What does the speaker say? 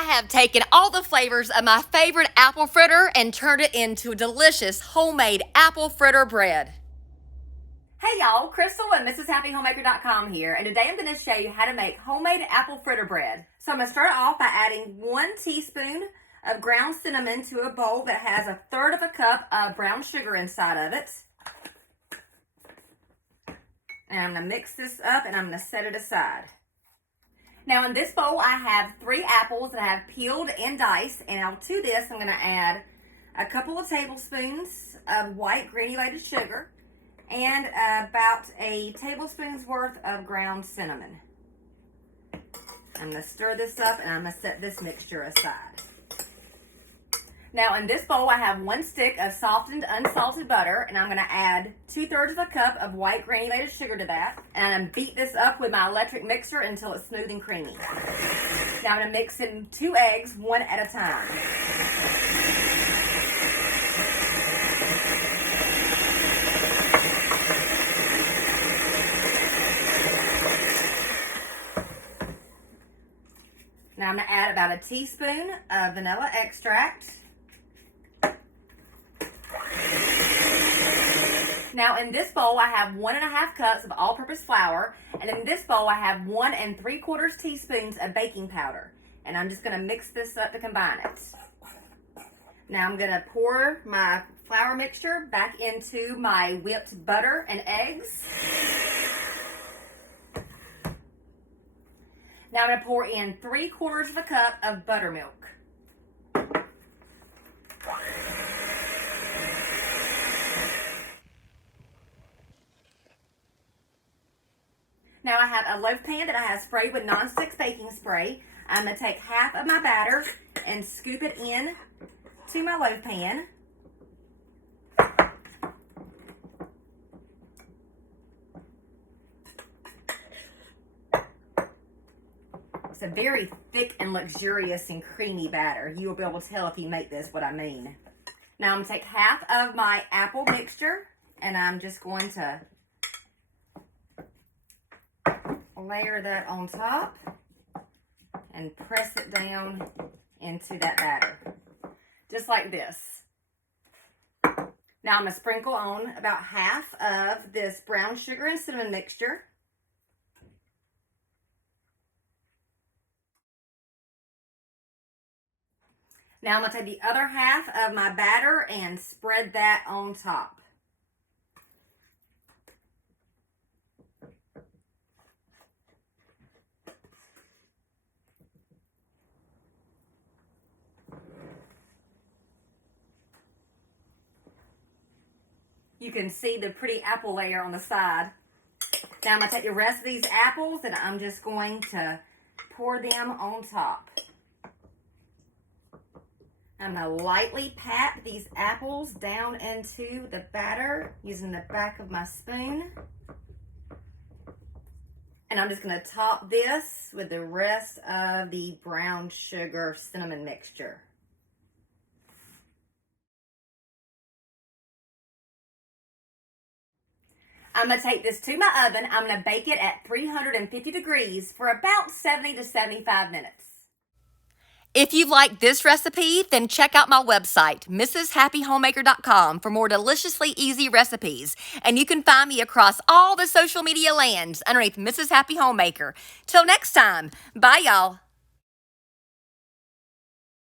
I have taken all the flavors of my favorite apple fritter and turned it into delicious homemade apple fritter bread. Hey y'all, Crystal and MrsHappyHomemaker.com here, and today I'm going to show you how to make homemade apple fritter bread. So I'm going to start off by adding 1 teaspoon of ground cinnamon to a bowl that has 1/3 cup of brown sugar inside of it. And I'm going to mix this up and I'm going to set it aside. Now in this bowl I have 3 apples that I have peeled and diced, and now to this I'm going to add a couple of tablespoons of white granulated sugar and about a tablespoon's worth of ground cinnamon. I'm going to stir this up and I'm going to set this mixture aside. Now in this bowl I have 1 stick of softened unsalted butter, and I'm going to add 2/3 cup of white granulated sugar to that, and I'm going to beat this up with my electric mixer until it's smooth and creamy. Now I'm going to mix in 2 eggs, 1 at a time. Now I'm going to add about a teaspoon of vanilla extract. Now in this bowl I have 1½ cups of all-purpose flour, and in this bowl I have 1 3/4 teaspoons of baking powder, and I'm just going to mix this up to combine it. Now I'm going to pour my flour mixture back into my whipped butter and eggs. Now I'm going to pour in 3/4 cup of buttermilk. Now I have a loaf pan that I have sprayed with nonstick baking spray. I'm going to take half of my batter and scoop it in to my loaf pan. It's a very thick and luxurious and creamy batter. You will be able to tell if you make this what I mean. Now I'm going to take half of my apple mixture and I'm just going to layer that on top and press it down into that batter, just like this. Now I'm going to sprinkle on about half of this brown sugar and cinnamon mixture. Now I'm going to take the other half of my batter and spread that on top. You can see the pretty apple layer on the side. Now I'm going to take the rest of these apples and I'm just going to pour them on top. I'm going to lightly pat these apples down into the batter using the back of my spoon. And I'm just going to top this with the rest of the brown sugar cinnamon mixture. I'm going to take this to my oven. I'm going to bake it at 350 degrees for about 70 to 75 minutes. If you like this recipe, then check out my website, MrsHappyHomemaker.com, for more deliciously easy recipes. And you can find me across all the social media lands underneath Mrs. Happy Homemaker. Till next time, bye y'all.